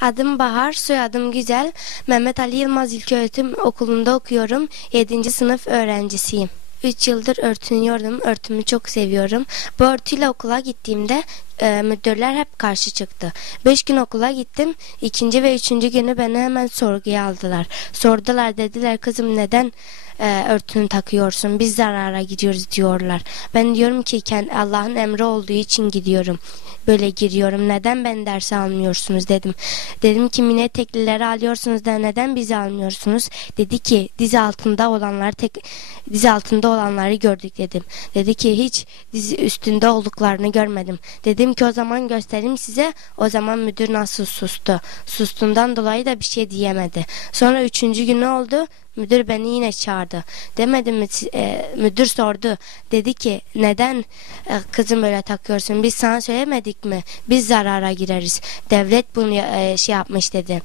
Adım Bahar, soyadım Güzel. Mehmet Ali Yılmaz İlköğretim Okulu'nda okuyorum. 7. sınıf öğrencisiyim. 3 yıldır örtünüyorum. Örtümü çok seviyorum. Bu örtüyle okula gittiğimde müdürler hep karşı çıktı. 5 gün okula gittim. 2. ve 3. günü beni hemen sorguya aldılar. Sordular, dediler kızım neden örtünü takıyorsun? Biz zarara gidiyoruz diyorlar. Ben diyorum ki Allah'ın emri olduğu için gidiyorum. Böyle giriyorum. Neden ben ders almıyorsunuz dedim. Dedim ki mini eteklileri alıyorsunuz da neden bizi almıyorsunuz? Dedi ki diz altında olanları gördük dedim. Dedi ki hiç diz üstünde olduklarını görmedim. Dedim ki o zaman göstereyim size. O zaman müdür nasıl sustu. Sustundan dolayı da bir şey diyemedi. Sonra 3. günü oldu. Müdür beni yine çağırdı. Demedim mi? Müdür sordu. Dedi ki neden kızım böyle takıyorsun? Biz sana söylemedik mi? Biz zarara gireriz. Devlet bunu şey yapmış dedi.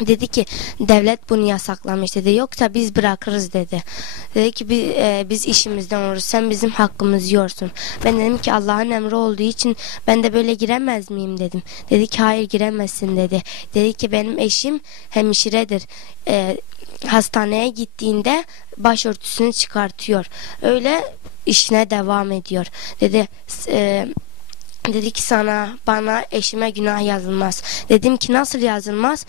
Dedi ki devlet bunu yasaklamış dedi. Yoksa biz bırakırız dedi. Dedi ki biz işimizden oluruz. Sen bizim hakkımızı yiyorsun. Ben dedim ki Allah'ın emri olduğu için ben de böyle giremez miyim dedim. Dedi ki hayır giremezsin dedi. Dedi ki benim eşim hemşiredir. Hastaneye gittiğinde başörtüsünü çıkartıyor. Öyle işine devam ediyor. Dedi ki bana eşime günah yazılmaz. Dedim ki nasıl yazılmaz?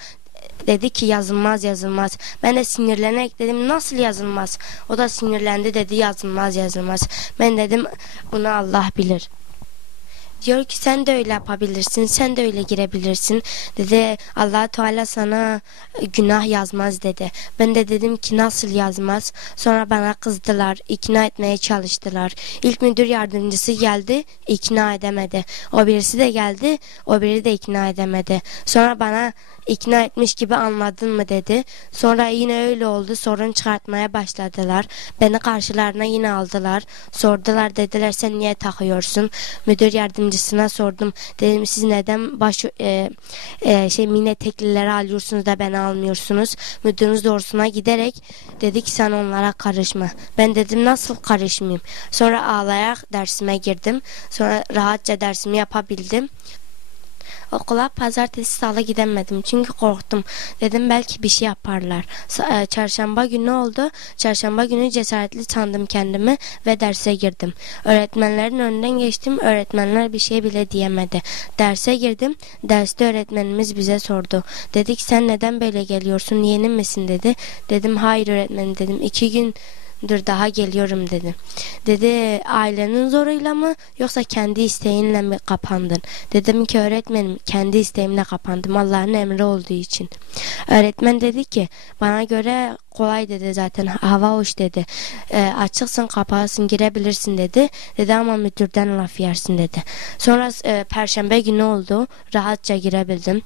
Dedi ki yazılmaz. Ben de sinirlenerek dedim nasıl yazılmaz? O da sinirlendi, dedi yazılmaz. Ben dedim bunu Allah bilir. Diyor ki sen de öyle yapabilirsin, sen de öyle girebilirsin. Dedi Allah Teala sana günah yazmaz dedi. Ben de dedim ki nasıl yazmaz? Sonra bana kızdılar, ikna etmeye çalıştılar. İlk müdür yardımcısı geldi, ikna edemedi. O birisi de geldi, o biri de ikna edemedi. Sonra bana ikna etmiş gibi anladın mı dedi. Sonra yine öyle oldu, sorun çıkartmaya başladılar. Beni karşılarına yine aldılar. Sordular, dediler sen niye takıyorsun? Müdür yardımcısına sordum. Dedim siz neden mini eteklileri alıyorsunuz da beni almıyorsunuz? Müdürün doğrusuna giderek dedi ki sen onlara karışma. Ben dedim nasıl karışmayayım? Sonra ağlayarak dersime girdim. Sonra rahatça dersimi yapabildim. Okula pazartesi salı gidemedim çünkü korktum. Dedim belki bir şey yaparlar. Çarşamba günü oldu. Çarşamba günü cesaretli sandım kendimi ve derse girdim. Öğretmenlerin önünden geçtim. Öğretmenler bir şey bile diyemedi. Derse girdim. Derste öğretmenimiz bize sordu. Dedik sen neden böyle geliyorsun? Yeni misin dedi. Dedim hayır öğretmenim dedim. 2 gün daha geliyorum dedi. Dedi ailenin zoruyla mı yoksa kendi isteğinle mi kapandın? Dedim ki öğretmenim kendi isteğimle kapandım. Allah'ın emri olduğu için. Öğretmen dedi ki bana göre kolay dedi zaten. Hava hoş dedi. Açıksın kapalısın girebilirsin dedi. Dedi ama müdürden laf yersin dedi. Sonra perşembe günü oldu. Rahatça girebildim.